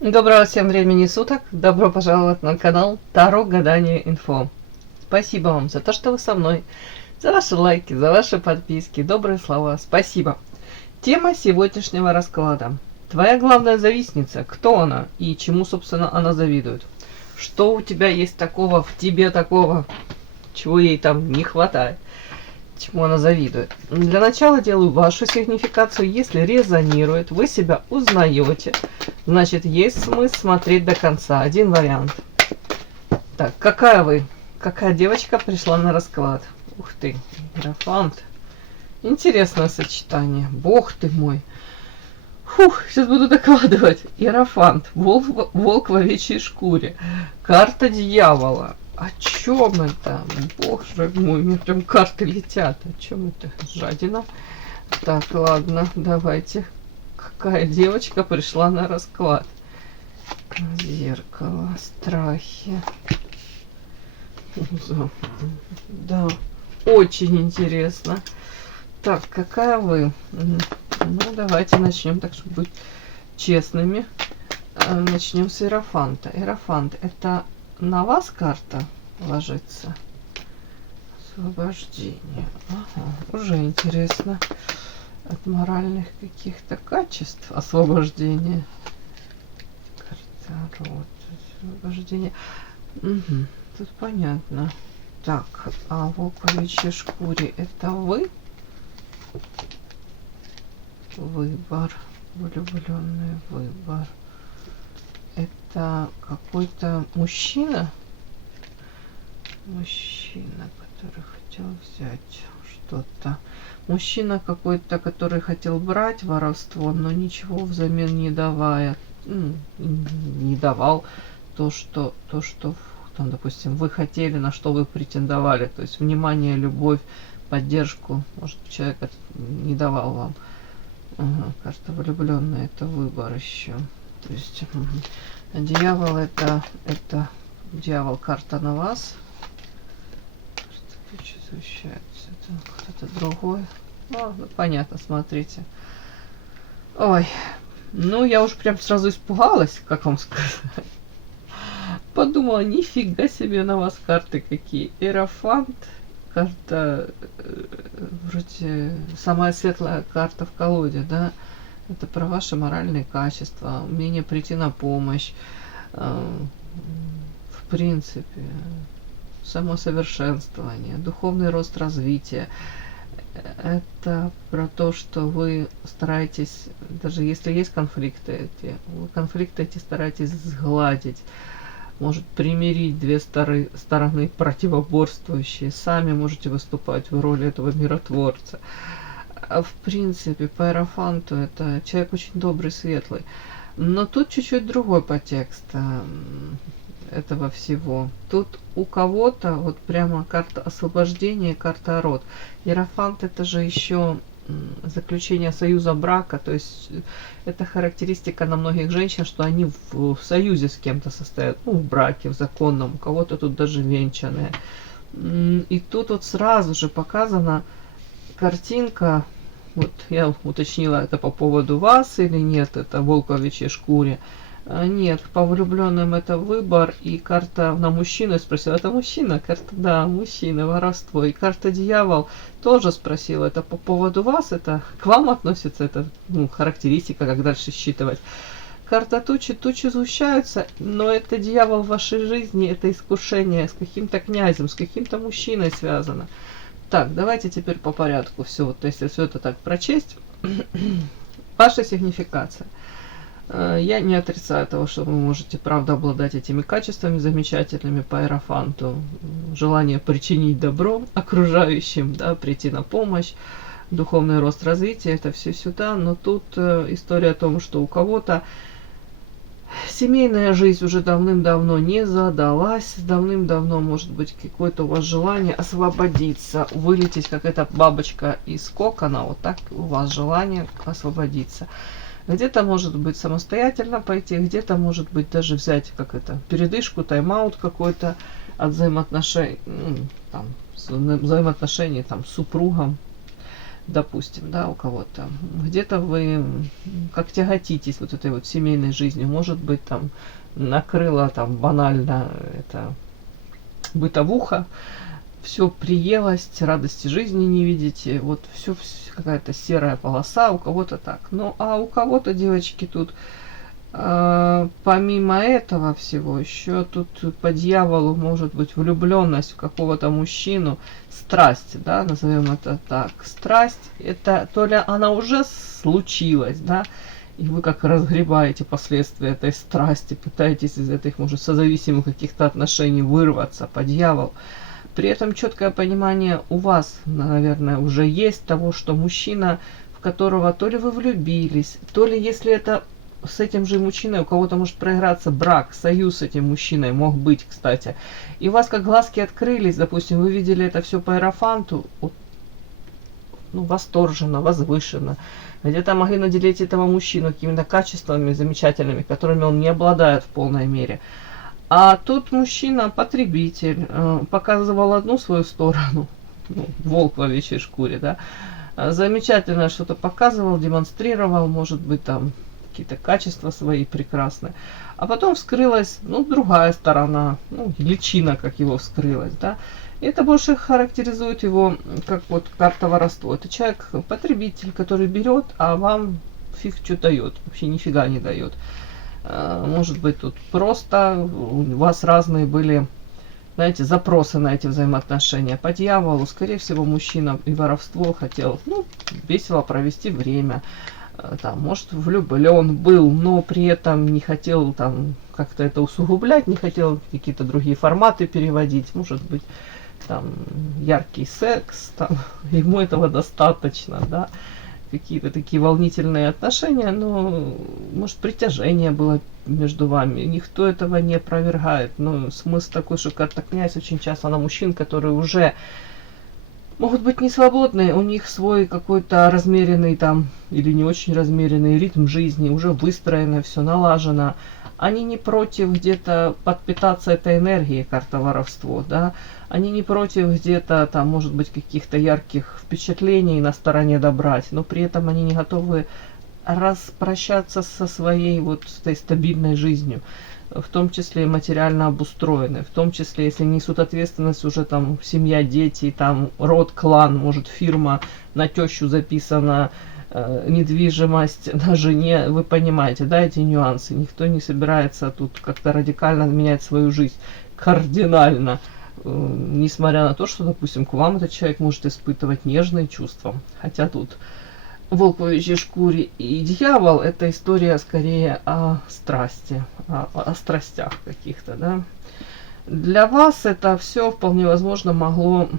Доброго всем времени суток, добро пожаловать на канал Таро Гадание Инфо. Спасибо вам за то, что вы со мной, за ваши лайки, за ваши подписки, добрые слова, спасибо. Тема сегодняшнего расклада. Твоя главная завистница, кто она и чему, собственно, она завидует? Что у тебя есть такого, в тебе такого, чего ей там не хватает? Чему она завидует? Для начала делаю вашу сигнификацию. Если резонирует, вы себя узнаете, значит, есть смысл смотреть до конца. Один вариант. Так, какая девочка пришла на расклад? Ух ты, Иерофант. Интересное сочетание. Бог ты мой. Фух, сейчас буду докладывать. Иерофант, волк в овечьей шкуре. Карта дьявола. О чем это? Боже мой, у меня прям карты летят. О чем это? Жадина. Так, ладно, давайте. Какая девочка пришла на расклад? Зеркало, страхи. Да, очень интересно. Так, какая вы? Ну, давайте начнем, так чтобы быть честными. Начнем с Иерофанта. Иерофант, это на вас карта ложится? Освобождение. Ага, уже интересно. От моральных каких-то качеств освобождение. Карта рот. Освобождение. Угу, тут понятно. Так, а волк в овечьей шкуре это вы? Выбор. Влюбленный выбор. Это какой-то мужчина? Мужчина, который хотел взять что-то. Мужчина какой-то, который хотел брать воровство, но ничего взамен не давая. Не давал то, что там, допустим, вы хотели, на что вы претендовали. То есть внимание, любовь, поддержку. Может, человек не давал вам. Ага, карта влюбленная, это выбор еще. То есть дьявол это дьявол, карта на вас. Защищается. Это кто-то другой. Ну, понятно, смотрите. Ой, ну я уж прям сразу испугалась, как вам сказать. Подумала, нифига себе на вас карты какие. Иерофант, карта вроде самая светлая карта в колоде, да? Это про ваши моральные качества, умение прийти на помощь, в принципе, самосовершенствование, духовный рост, развитие. Это про то, что вы стараетесь, даже если есть конфликты вы конфликты эти стараетесь сгладить, может примирить две стороны противоборствующие, сами можете выступать в роли этого миротворца. В принципе, по Иерофанту это человек очень добрый, светлый. Но тут чуть-чуть другой подтекст этого всего. Тут у кого-то вот прямо карта освобождения, карта род. Иерофант это же еще заключение союза брака, то есть это характеристика на многих женщин, что они в союзе с кем-то состоят, ну, в браке, в законном, у кого-то тут даже венчанные. И тут вот сразу же показана картинка. Вот я уточнила, это по поводу вас или нет, это волк в овечьей шкуре. Нет, по влюбленным это выбор, и карта на мужчину, я спросила, это мужчина? Карта, да, мужчина, воровство. И карта дьявол тоже спросила, это по поводу вас, это к вам относится, это характеристика, как дальше считывать. Карта тучи сгущаются, но это дьявол в вашей жизни, это искушение с каким-то князем, с каким-то мужчиной связано. Так, давайте теперь по порядку все, вот если все это так прочесть. Ваша сигнификация. Я не отрицаю того, что вы можете, правда, обладать этими качествами замечательными по Иерофанту. Желание причинить добро окружающим, да, прийти на помощь, духовный рост, развитие, это все сюда. Но тут история о том, что у кого-то семейная жизнь уже давным-давно не задалась, давным-давно, может быть, какое-то у вас желание освободиться, вылететь, как эта бабочка из кокона, вот так у вас желание освободиться. Где-то может быть самостоятельно пойти, где-то может быть даже взять как это передышку, тайм-аут какой-то от взаимоотношений, взаимоотношений там, с супругом. допустим, да, у кого-то. Где-то вы как тяготитесь вот этой вот семейной жизнью. Может быть, там накрыло там банально это бытовуха, все приелось, радости жизни не видите, вот все какая-то серая полоса, у кого-то так. Ну, а у кого-то, девочки, тут помимо этого всего, еще тут по дьяволу может быть влюбленность в какого-то мужчину, страсть, да, назовем это так. Страсть, это то ли она уже случилась, да, и вы как разгребаете последствия этой страсти, пытаетесь из этих, может, созависимых каких-то отношений вырваться по дьяволу. При этом четкое понимание у вас, наверное, уже есть того, что мужчина, в которого то ли вы влюбились, то ли, если это с этим же мужчиной, у кого-то может проиграться брак, союз с этим мужчиной мог быть, кстати. И у вас как глазки открылись, допустим, вы видели это все по иерофанту, ну, восторженно, возвышенно. Где-то могли наделить этого мужчину какими-то качествами замечательными, которыми он не обладает в полной мере. А тут мужчина, потребитель, показывал одну свою сторону, ну, волк в овечьей шкуре, да, замечательно что-то показывал, демонстрировал, может быть, там какие-то качества свои прекрасные. А потом вскрылась, ну, другая сторона, ну, личина, как его вскрылась, да. И это больше характеризует его, как вот карта воровства. Это человек, потребитель, который берет, а вам фиг что дает, вообще нифига не дает. Может быть, тут просто у вас разные были, знаете, запросы на эти взаимоотношения. По дьяволу, скорее всего, мужчина и воровство хотел, ну, весело провести время. Там, может, влюблен был, но при этом не хотел там как-то это усугублять, не хотел какие-то другие форматы переводить. Может быть, там яркий секс, там, ему этого достаточно, да, какие-то такие волнительные отношения, но, может, притяжение было между вами. Никто этого не опровергает. Но смысл такой, что карта князь очень часто на мужчин, которые уже могут быть не свободны, у них свой какой-то размеренный там или не очень размеренный ритм жизни, уже выстроено, все налажено. Они не против где-то подпитаться этой энергией, карта воровство, да. Они не против где-то там, может быть, каких-то ярких впечатлений на стороне добрать, но при этом они не готовы распрощаться со своей вот этой стабильной жизнью, в том числе и материально обустроены, в том числе, если несут ответственность уже там семья, дети, там род, клан, может фирма, на тещу записана, недвижимость на жене, вы понимаете, да, эти нюансы. Никто не собирается тут как-то радикально менять свою жизнь, кардинально, несмотря на то, что, допустим, к вам этот человек может испытывать нежные чувства, хотя тут волк в овечьей шкуре и дьявол — это история скорее о страсти, о страстях каких-то, да. Для вас это все вполне возможно могло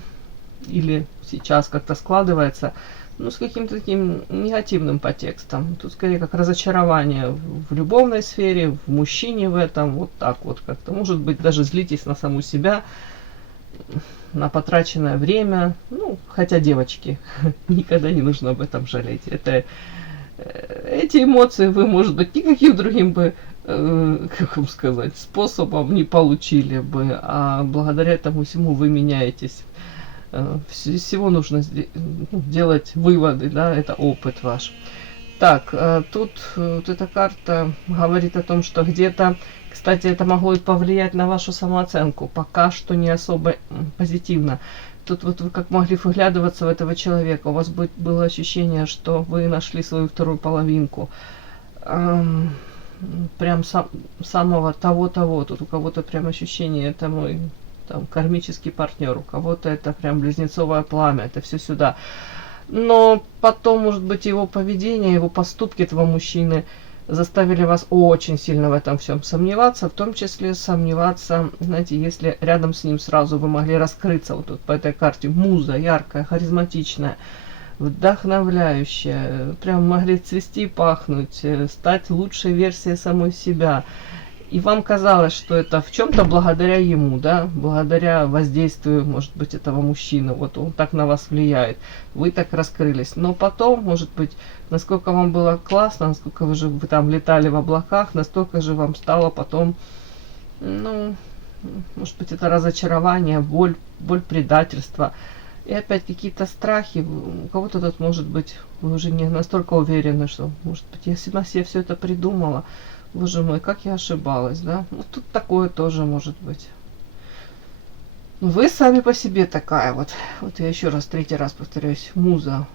или сейчас как-то складывается, ну, с каким-то таким негативным подтекстом. Тут скорее как разочарование в любовной сфере, в мужчине в этом, вот так вот как-то. Может быть, даже злитесь на саму себя, на потраченное время. Ну, хотя, девочки, никогда не нужно об этом жалеть. Это, эти эмоции вы, может быть, никаким другим бы, как вам сказать, способом не получили бы, а благодаря этому всему вы меняетесь. Из всего нужно делать выводы, да, это опыт ваш. Так, тут вот эта карта говорит о том, что где-то, кстати, это могло и повлиять на вашу самооценку, пока что не особо позитивно. Тут вот вы как могли вглядываться в этого человека, у вас было ощущение, что вы нашли свою вторую половинку. Прям самого того-того, тут у кого-то прям ощущение, это мой там кармический партнер, у кого-то это прям близнецовое пламя, это все сюда. Но потом, может быть, его поведение, его поступки этого мужчины заставили вас очень сильно в этом всем сомневаться, в том числе сомневаться, знаете, если рядом с ним сразу вы могли раскрыться, вот тут по этой карте, муза яркая, харизматичная, вдохновляющая, прям могли цвести и пахнуть, стать лучшей версией самой себя. И вам казалось, что это в чем-то благодаря ему, да, благодаря воздействию, может быть, этого мужчины, вот он так на вас влияет, вы так раскрылись. Но потом, может быть, насколько вам было классно, насколько вы там летали в облаках, настолько же вам стало потом, ну, может быть, это разочарование, боль предательства. И опять какие-то страхи. У кого-то тут может быть, вы уже не настолько уверены, что, может быть, я сама себе все это придумала. Боже мой, как я ошибалась, да? Вот тут такое тоже может быть. Вы сами по себе такая вот. Вот я еще раз, третий раз повторяюсь, муза.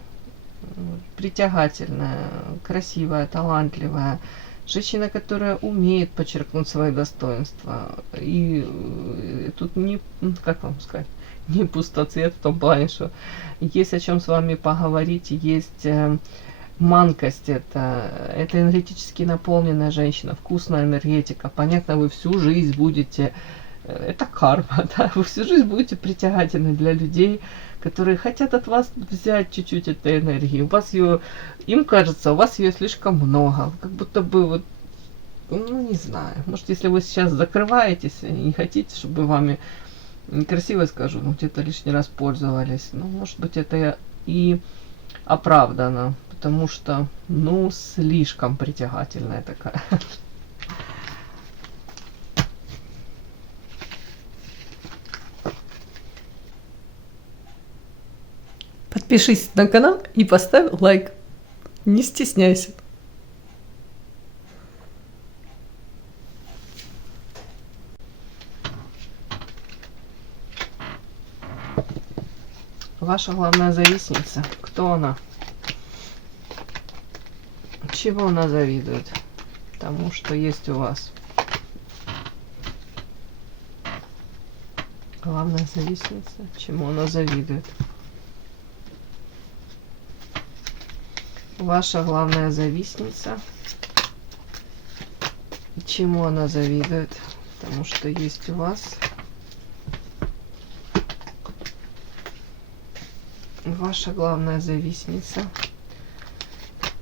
Притягательная, красивая, талантливая. Женщина, которая умеет подчеркнуть свои достоинства. И тут не, как вам сказать, не пустоцвет в том плане, что есть о чем с вами поговорить, есть манкость, это энергетически наполненная женщина, вкусная энергетика. Понятно, вы всю жизнь будете, это карма, да, вы всю жизнь будете притягательны для людей, которые хотят от вас взять чуть-чуть этой энергии. У вас ее, им кажется, у вас ее слишком много, как будто бы вот, ну не знаю, может, если вы сейчас закрываетесь и не хотите, чтобы вами, некрасиво скажу, но где-то лишний раз пользовались, ну, может быть, это и оправдано, потому что, ну, слишком притягательная такая. Подпишись на канал и поставь лайк. Не стесняйся. Ваша главная завистница. Кто она? Чего она завидует? Тому, что есть у вас. Главная завистница. Чему она завидует? Ваша главная завистница. Чему она завидует? Потому что есть у вас. Ваша главная завистница.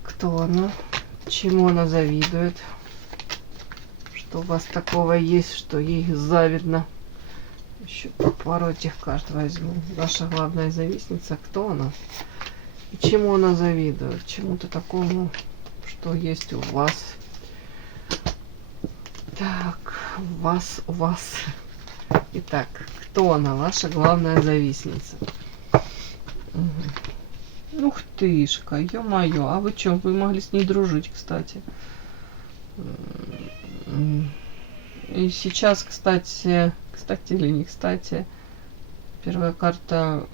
Кто она? Чему она завидует? Что у вас такого есть, что ей завидно? Еще пару этих карт возьму. Ваша главная завистница. Кто она? И чему она завидует? Чему-то такому, что есть у вас. Так, у вас. Итак, кто она? Ваша главная завистница. Угу. Ух тышка, ё-моё, а вы чё, вы могли с ней дружить, кстати. И сейчас, кстати или не кстати, первая карта,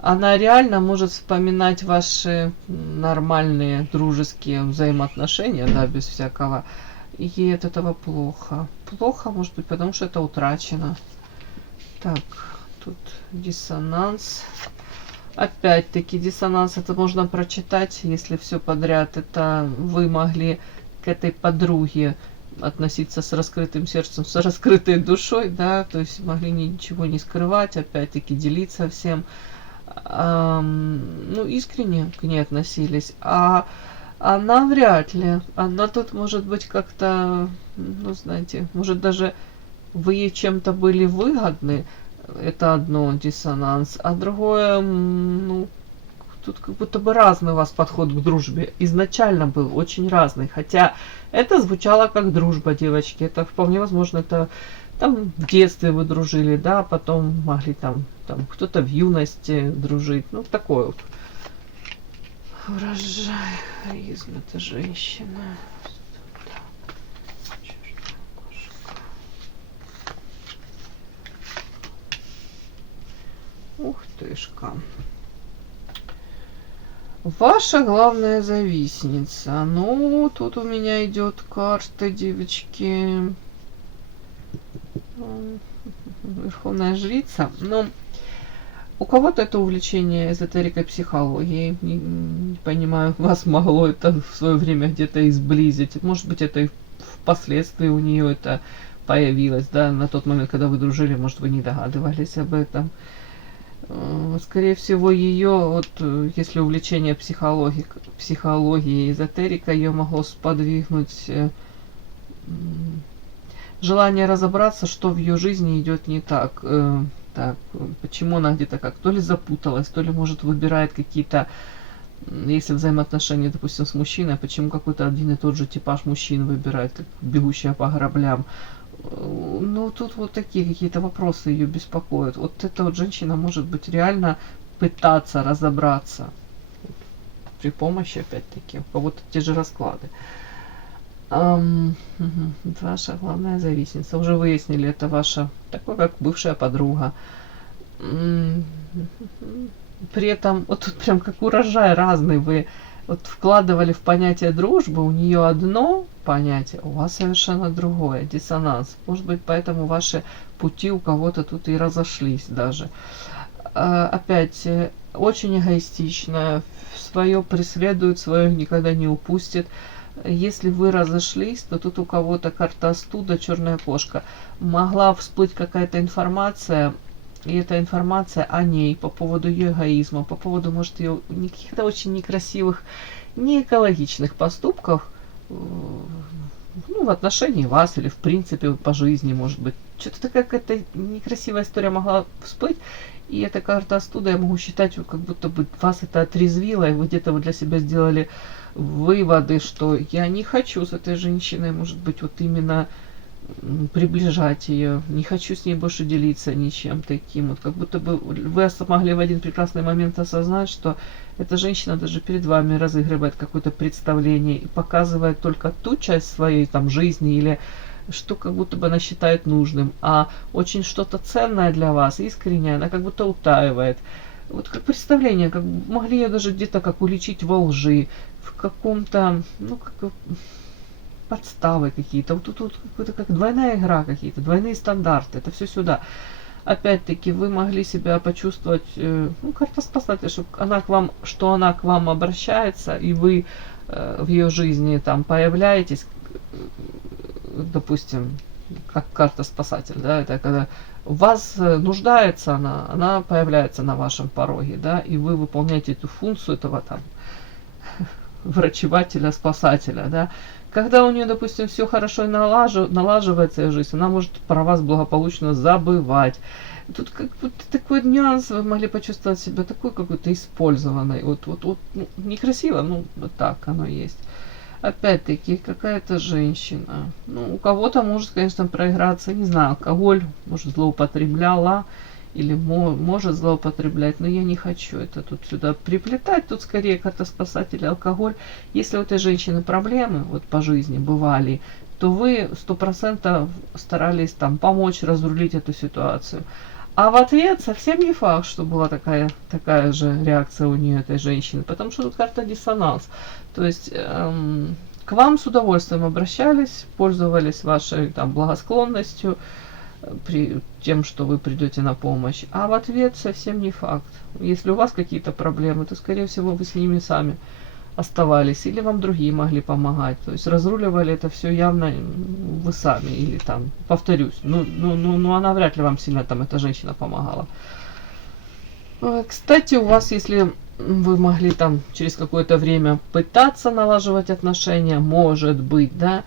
она реально может вспоминать ваши нормальные дружеские взаимоотношения, да, без всякого. И ей от этого плохо. Плохо, может быть, потому что это утрачено. Так, тут диссонанс. Опять-таки диссонанс это можно прочитать, если все подряд. Это вы могли к этой подруге относиться с раскрытым сердцем, с раскрытой душой, да, то есть могли ничего не скрывать, опять-таки делиться всем. Ну, искренне к ней относились. А она вряд ли. Она тут может быть как-то, ну, знаете, может даже вы ей чем-то были выгодны. Это одно диссонанс. А другое, ну, тут как будто бы разный у вас подход к дружбе. Изначально был очень разный. Хотя это звучало как дружба, девочки. Это вполне возможно, это там в детстве вы дружили, да, потом могли там кто-то в юности дружить. Ну, такое вот. Урожай, харизм, это женщина. Ух тышка. Ваша главная завистница. Ну, тут у меня идет карта, девочки. Верховная жрица. Но у кого-то это увлечение эзотерикой, психологией. Не понимаю, вас могло это в свое время где-то изблизить. Может быть, это и впоследствии у нее это появилось, да, на тот момент, когда вы дружили, может, вы не догадывались об этом. Скорее всего, ее, вот, если увлечение психологией, эзотерикой, ее могло сподвигнуть желание разобраться, что в ее жизни идет не так. Так, почему она где-то как, то ли запуталась, то ли, может, выбирает какие-то, если взаимоотношения, допустим, с мужчиной, почему какой-то один и тот же типаж мужчин выбирает, как бегущая по граблям. Ну, тут вот такие какие-то вопросы ее беспокоят. Вот эта вот женщина может быть реально пытаться разобраться при помощи, опять-таки, у кого-то те же расклады. Ваша главная завистница. Уже выяснили, это ваша, такой как бывшая подруга. При этом, вот тут прям как урожай разный. Вы вот вкладывали в понятие дружбы, у нее одно понятие, у вас совершенно другое, диссонанс. Может быть, поэтому ваши пути у кого-то тут и разошлись даже. Опять, очень эгоистичная, свое преследует, свое никогда не упустит. Если вы разошлись, то тут у кого-то карта студа, черная кошка. Могла всплыть какая-то информация, и эта информация о ней, по поводу ее эгоизма, по поводу, может, ее каких-то очень некрасивых, неэкологичных поступков, ну, в отношении вас или в принципе вот по жизни, может быть. Что-то такая какая-то некрасивая история могла всплыть, и эта карта оттуда, я могу считать, как будто бы вас это отрезвило, и вы где-то вот для себя сделали выводы, что я не хочу с этой женщиной, может быть, вот именно приближать ее, не хочу с ней больше делиться ничем таким. Вот как будто бы вы смогли в один прекрасный момент осознать, что эта женщина даже перед вами разыгрывает какое-то представление и показывает только ту часть своей там жизни или что как будто бы она считает нужным, а очень что-то ценное для вас, искреннее, она как будто утаивает. Вот как представление, как могли ее даже где-то как уличить во лжи, в каком-то, ну, как подставы какие-то. Вот тут какая-то как двойная игра, какие-то двойные стандарты. Это все сюда. Опять-таки вы могли себя почувствовать, ну, карта спасателя, что она к вам обращается, и вы в ее жизни там появляетесь, допустим, как карта спасатель, да, это когда в вас нуждается она появляется на вашем пороге, да, и вы выполняете эту функцию этого там врачевателя, спасателя, да. Когда у нее, допустим, все хорошо и налаживается ее жизнь, она может про вас благополучно забывать. Тут как вот такой нюанс, вы могли почувствовать себя такой какой-то использованной. Вот, ну, некрасиво, ну, вот так оно есть. Опять-таки, какая-то женщина. Ну, у кого-то может, конечно, проиграться, не знаю, алкоголь, может, злоупотребляла или может злоупотреблять, но я не хочу это тут сюда приплетать. Тут скорее карта спасателя, алкоголь. Если у этой женщины проблемы вот по жизни бывали, то вы 100% старались там помочь разрулить эту ситуацию. А в ответ совсем не факт, что была такая же реакция у нее, этой женщины, потому что тут карта диссонанс. То есть к вам с удовольствием обращались, пользовались вашей там благосклонностью, при тем, что вы придете на помощь, а в ответ совсем не факт. Если у вас какие-то проблемы, то, скорее всего, вы с ними сами оставались, или вам другие могли помогать. То есть разруливали это все явно вы сами, или там, повторюсь, ну она вряд ли вам сильно там, эта женщина помогала. Кстати, у вас, если вы могли там через какое-то время пытаться налаживать отношения, может быть, да,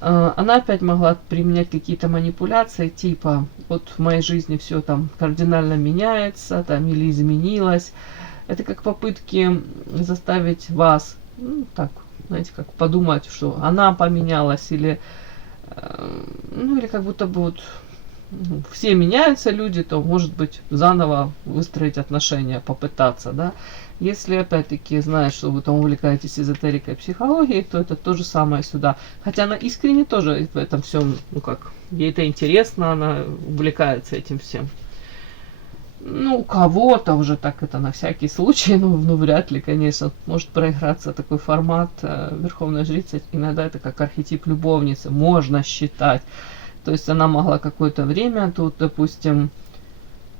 она опять могла применять какие-то манипуляции, типа, вот в моей жизни все там кардинально меняется, там, или изменилось. Это как попытки заставить вас, ну, так, знаете, как подумать, что она поменялась, или, ну, или как будто бы вот все меняются люди, то, может быть, заново выстроить отношения, попытаться, да. Если, опять-таки, знаешь, что вы там увлекаетесь эзотерикой, психологией, то это то же самое сюда. Хотя она искренне тоже в этом всем, ну как, ей это интересно, она увлекается этим всем. Ну, у кого-то уже так это на всякий случай, ну вряд ли, конечно, может проиграться такой формат Верховной Жрицы. Иногда это как архетип любовницы, можно считать. То есть она могла какое-то время тут, допустим,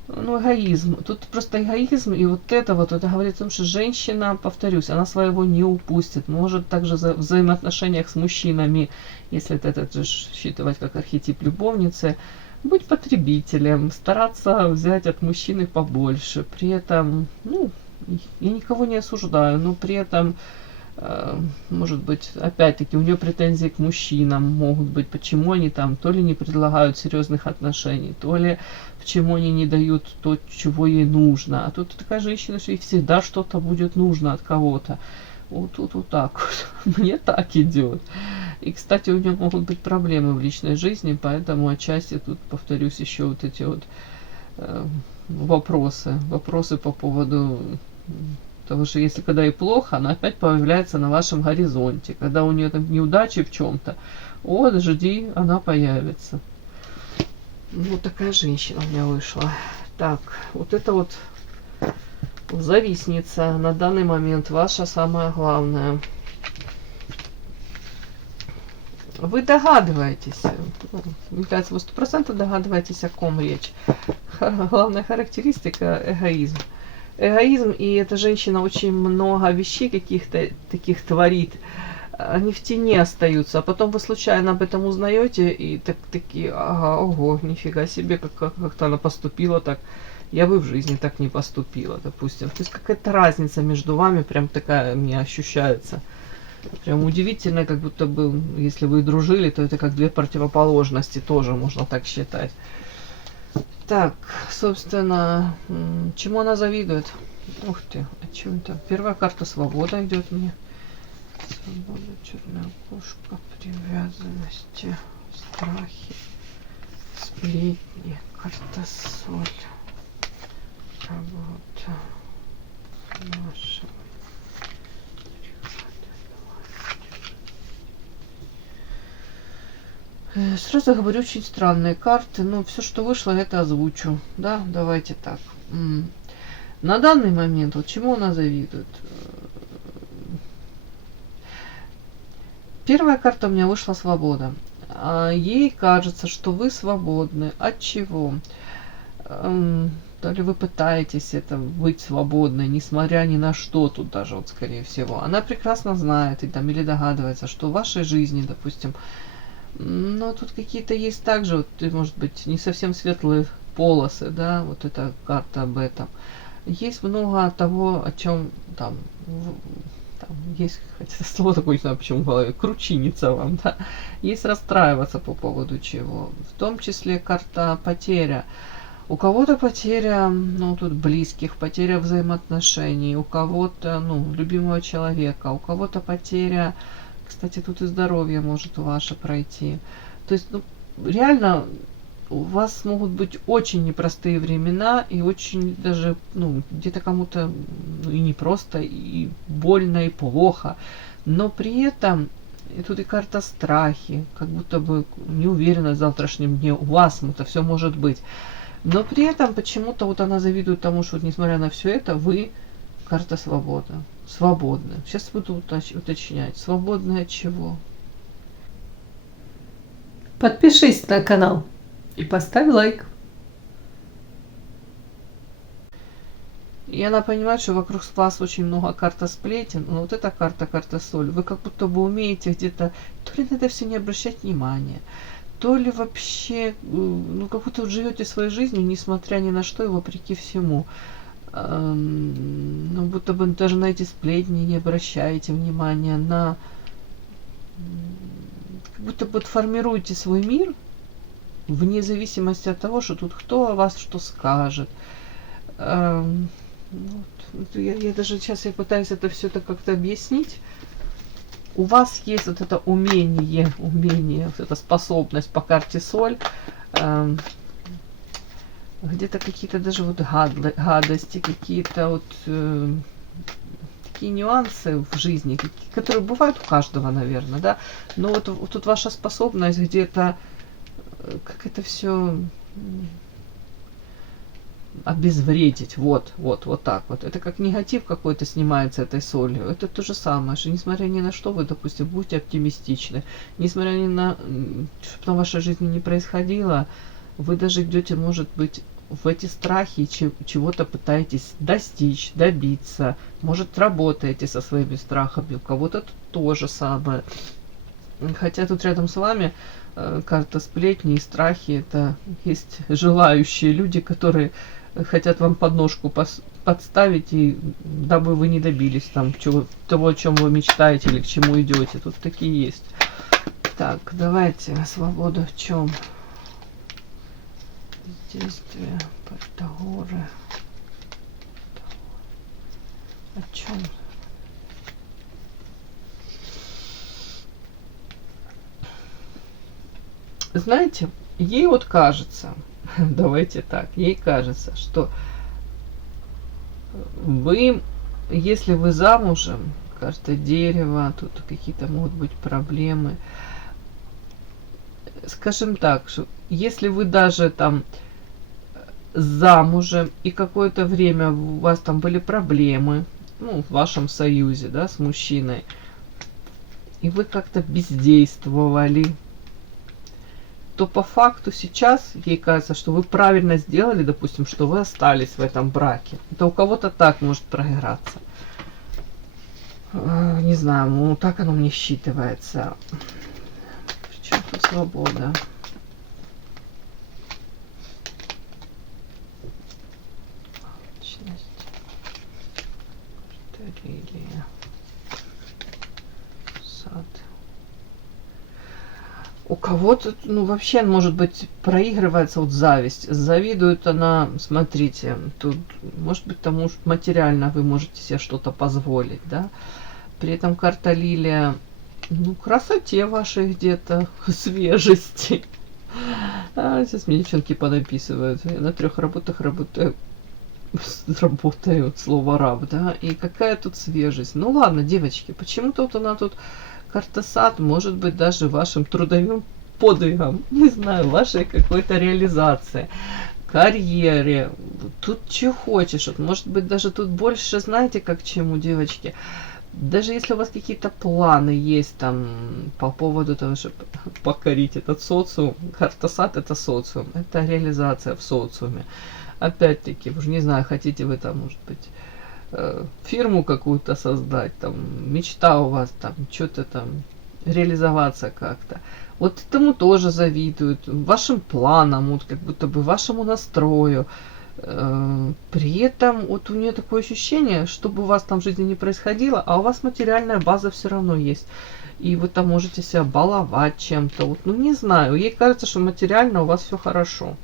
ну, эгоизм. Тут просто эгоизм, и вот это говорит о том, что женщина, повторюсь, она своего не упустит. Может также в взаимоотношениях с мужчинами, если это же считывать как архетип любовницы, быть потребителем, стараться взять от мужчины побольше. При этом, ну, я никого не осуждаю, но при этом, может быть, опять-таки, у нее претензии к мужчинам могут быть, почему они там то ли не предлагают серьезных отношений, то ли почему они не дают то, чего ей нужно. А тут такая женщина, что ей всегда что-то будет нужно от кого-то. Вот тут вот так вот. Мне так идет. И, кстати, у него могут быть проблемы в личной жизни, поэтому отчасти тут, повторюсь, еще вот эти вот вопросы по поводу того, что если когда ей плохо, она опять появляется на вашем горизонте. Когда у нее там неудачи в чем-то, вот, жди, она появится. Вот такая женщина у меня вышла. Так, вот это вот завистница на данный момент, ваша самая главная. Вы догадываетесь, мне кажется, вы 100% догадываетесь, о ком речь. Главная характеристика – эгоизм. Эгоизм, и эта женщина очень много вещей каких-то таких творит, они в тени остаются, а потом вы случайно об этом узнаете, и такие, ага, ого, нифига себе, как-то она поступила так, я бы в жизни так не поступила, допустим. То есть какая-то разница между вами прям такая мне ощущается. Прям удивительно, как будто бы, если вы дружили, то это как две противоположности, тоже можно так считать. Так, собственно, чему она завидует? Ух ты, а что это? Первая карта свобода идет мне. Свобода, черная кошка, привязанности, страхи, сплетни, карта соль, работа, наша. Сразу говорю, очень странные карты, но все, что вышло, это озвучу. Да, давайте так. На данный момент, вот чему она завидует? Первая карта у меня вышла свобода. Ей кажется, что вы свободны. От чего? То ли вы пытаетесь это быть свободной, несмотря ни на что тут даже, вот скорее всего. Она прекрасно знает и, там, или догадывается, что в вашей жизни, допустим, но тут какие-то есть также, вот, может быть, не совсем светлые полосы, да, вот эта карта об этом. Есть много того, о чем там есть, хотя слово такое, не знаю почему в голове, кручиниться вам, да, есть расстраиваться по поводу чего, в том числе карта потеря. У кого-то потеря, ну, тут близких, потеря взаимоотношений, у кого-то, ну, любимого человека, у кого-то потеря, кстати, тут и здоровье может ваше пройти. То есть, ну, реально, у вас могут быть очень непростые времена и очень даже, ну, где-то кому-то и непросто, и больно, и плохо. Но при этом, и тут и карта страхи, как будто бы неуверенность в завтрашнем дне. У вас это все может быть. Но при этом почему-то вот она завидует тому, что вот, несмотря на все это, вы карта свобода. Свободны. Сейчас буду уточнять. Свободны от чего? Подпишись на канал и поставь лайк. И она понимает, что вокруг вас очень много карта сплетен, но вот эта карта соль, вы как будто бы умеете где-то, то ли на это все не обращать внимания, то ли вообще, ну, как будто вот живете своей жизнью, несмотря ни на что и вопреки всему. Ну, будто бы даже на эти сплетни не обращаете внимания, как будто бы формируете свой мир вне зависимости от того, что тут кто о вас что скажет. Вот. Я даже сейчас пытаюсь это все это как-то объяснить. У вас есть вот это умение, вот эта способность по карте соль, где-то какие-то даже вот гадости, какие-то вот такие нюансы в жизни, которые бывают у каждого, наверное, да. Но вот тут ваша способность где-то, как это все обезвредить, вот так вот. Это как негатив какой-то снимается этой солью. Это то же самое, что несмотря ни на что, вы, допустим, будьте оптимистичны. Несмотря ни на что в вашей жизни не происходило, вы даже идете, может быть, в эти страхи, чего-то пытаетесь достичь, добиться. Может, работаете со своими страхами, у кого-то тут то же самое. Хотя тут рядом с вами карта сплетни и страхи, это есть желающие люди, которые хотят вам подножку подставить, и дабы вы не добились там того, о чем вы мечтаете или к чему идете. Тут такие есть. Так, давайте, свобода в чем? Действия, договоры. О чем? знаете, ей вот кажется, давайте так, ей кажется, что вы, если вы замужем, карта дерева, тут какие-то могут быть проблемы. Скажем так, что если вы даже там замужем и какое-то время у вас там были проблемы, ну, в вашем союзе, да, с мужчиной, и вы как-то бездействовали, то по факту сейчас ей кажется, что вы правильно сделали, допустим, что вы остались в этом браке. Это у кого-то так может проиграться. Не знаю, ну так оно мне считывается. Причем тут свобода? Лилия. Сад. У кого-то, ну, вообще, может быть, проигрывается вот зависть. Завидует она, смотрите, тут, может быть, тому, что материально вы можете себе что-то позволить, да. При этом карта Лилия, ну, красоте вашей где-то, свежести. Сейчас мне девчонки понаписывают. Я на 3 работах работаю, слово раб, да. И какая тут свежесть. Ну, ладно, девочки, почему-то вот она тут... Карта сад может быть даже вашим трудовым подвигом, не знаю, вашей какой-то реализации, карьере, тут что хочешь, вот, может быть даже тут больше, знаете, как чему, девочки, даже если у вас какие-то планы есть там по поводу того, чтобы покорить этот социум, карта сад это социум, это реализация в социуме, опять-таки, уж не знаю, хотите вы там, может быть, фирму какую-то создать, там, мечта у вас, там, что-то там, реализоваться как-то. Вот этому тоже завидуют, вашим планам, вот как будто бы вашему настрою. При этом вот у нее такое ощущение, что бы у вас там в жизни не происходило, а у вас материальная база все равно есть. И вы там можете себя баловать чем-то. Вот, ну не знаю, ей кажется, что материально у вас все хорошо.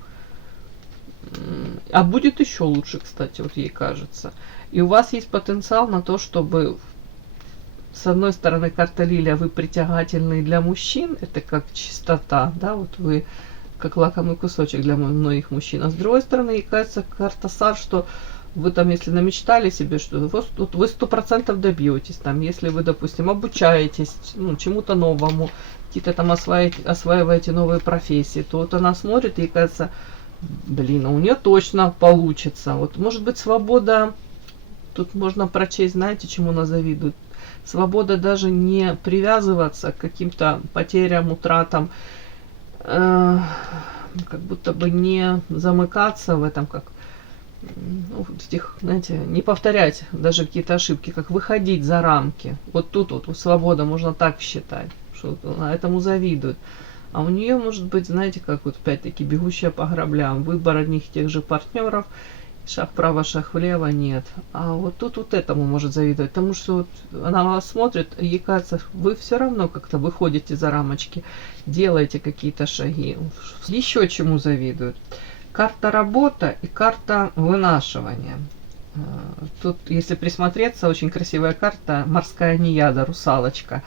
А будет еще лучше, кстати, вот ей кажется. И у вас есть потенциал на то, чтобы, с одной стороны, карта Лилия, вы притягательны для мужчин, это как чистота, да, вот вы как лакомый кусочек для многих мужчин. А с другой стороны, ей кажется, карта сад, что вы там, если намечтали себе, что вы 100% добьетесь, там, если вы, допустим, обучаетесь, ну, чему-то новому, какие-то там осваиваете новые профессии, то вот она смотрит и кажется, блин, а у нее точно получится. Вот, может быть, свобода, тут можно прочесть, знаете, чему она завидует. Свобода даже не привязываться к каким-то потерям, утратам, как будто бы не замыкаться в этом, как, ну, этих, знаете, не повторять даже какие-то ошибки, как выходить за рамки. Вот тут вот свобода, можно так считать, что она этому завидует. А у нее может быть, знаете, как вот опять-таки бегущая по граблям, выбор одних тех же партнеров, шаг вправо, шаг влево, нет. А вот тут вот этому может завидовать, потому что вот она вас смотрит, и ей кажется, вы все равно как-то выходите за рамочки, делаете какие-то шаги. Еще чему завидуют? Карта работа и карта вынашивания. Тут, если присмотреться, очень красивая карта, морская неяда, русалочка.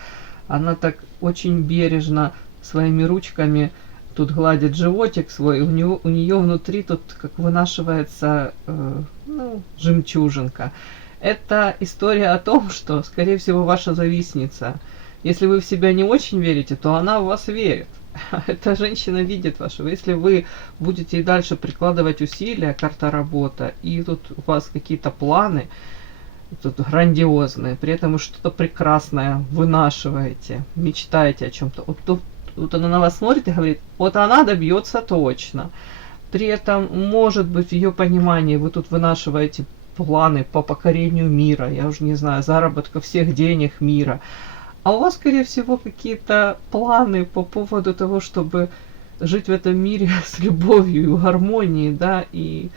Она так очень бережно своими ручками тут гладит животик свой, у нее внутри тут как вынашивается ну, жемчужинка. Это история о том, что, скорее всего, ваша завистница, если вы в себя не очень верите, то она в вас верит. Эта женщина видит вашего. Если вы будете и дальше прикладывать усилия, карта работа, и тут у вас какие-то планы, тут грандиозные, при этом вы что-то прекрасное вынашиваете, мечтаете о чем-то, вот она на вас смотрит и говорит, вот она добьется точно. При этом, может быть, в ее понимании вы тут вынашиваете планы по покорению мира, я уже не знаю, заработка всех денег мира. А у вас, скорее всего, какие-то планы по поводу того, чтобы жить в этом мире с любовью и в гармонии, да, и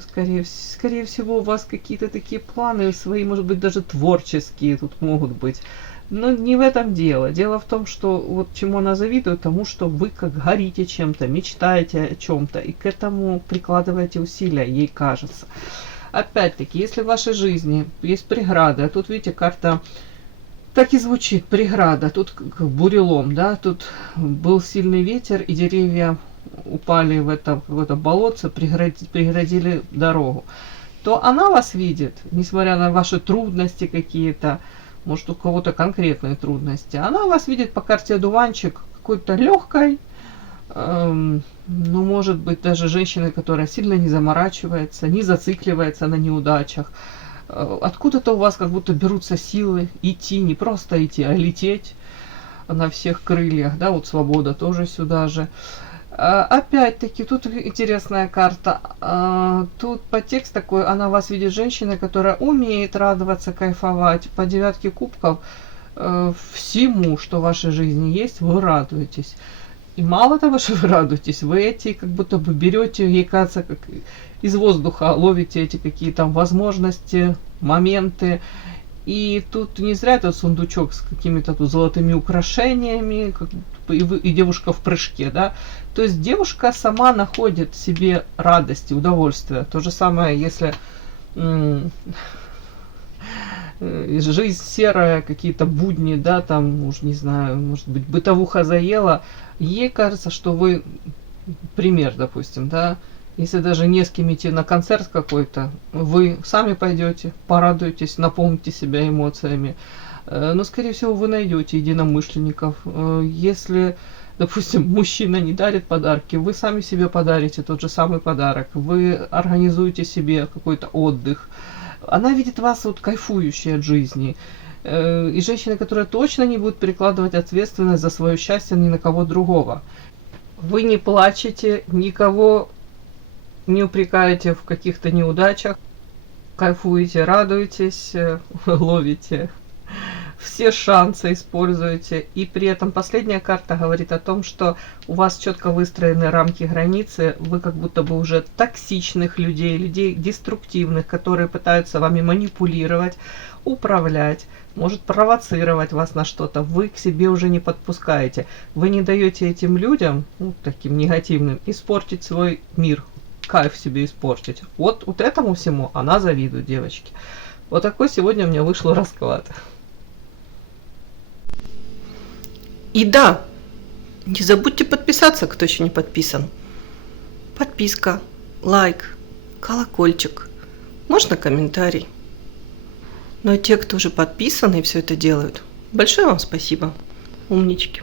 скорее всего, у вас какие-то такие планы свои, может быть, даже творческие тут могут быть. Но не в этом дело. Дело в том, что вот чему она завидует, тому, что вы как горите чем-то, мечтаете о чем-то, и к этому прикладываете усилия, ей кажется. Опять-таки, если в вашей жизни есть преграды, а тут, видите, карта Так и звучит, преграда, тут как бурелом, да, тут был сильный ветер, и деревья упали в это какое-то болотце, преградили дорогу. То она вас видит, несмотря на ваши трудности какие-то, может, у кого-то конкретные трудности, она вас видит по карте одуванчик какой-то легкой, ну, может быть, даже женщиной, которая сильно не заморачивается, не зацикливается на неудачах. Откуда-то у вас как будто берутся силы идти, не просто идти, а лететь на всех крыльях, да, вот свобода тоже сюда же. Опять-таки, тут интересная карта. Тут подтекст такой, она вас видит женщиной, которая умеет радоваться, кайфовать. По 9 кубков всему, что в вашей жизни есть, вы радуетесь. И мало того, что вы радуетесь, вы эти как будто бы берете, ей кажется, как из воздуха ловите эти какие-то возможности, моменты. И тут не зря этот сундучок с какими-то тут золотыми украшениями, и девушка в прыжке, да. То есть девушка сама находит себе радость и удовольствие. То же самое, если жизнь серая, какие-то будни, да, там, уж не знаю, может быть, бытовуха заела, ей кажется, что вы, пример, допустим, да, если даже не с кем идти на концерт какой-то, вы сами пойдете, порадуетесь, наполните себя эмоциями, но, скорее всего, вы найдете единомышленников. Если, допустим, мужчина не дарит подарки, вы сами себе подарите тот же самый подарок, вы организуете себе какой-то отдых. Она видит вас вот кайфующей от жизни. И женщина, которая точно не будет перекладывать ответственность за свое счастье ни на кого другого. Вы не плачете, никого не упрекаете в каких-то неудачах, кайфуете, радуетесь, ловите все шансы, используете. И при этом последняя карта говорит о том, что у вас четко выстроены рамки, границы, вы как будто бы уже токсичных людей, людей деструктивных, которые пытаются вами манипулировать, управлять, может провоцировать вас на что-то, вы к себе уже не подпускаете. Вы не даете этим людям, ну, таким негативным, испортить свой мир, кайф себе испортить. Вот этому всему она завидует, девочки. Вот такой сегодня у меня вышел расклад. И да, не забудьте подписаться, кто еще не подписан. Подписка, лайк, колокольчик, можно комментарий. Но те, кто уже подписаны и все это делают, большое вам спасибо, умнички.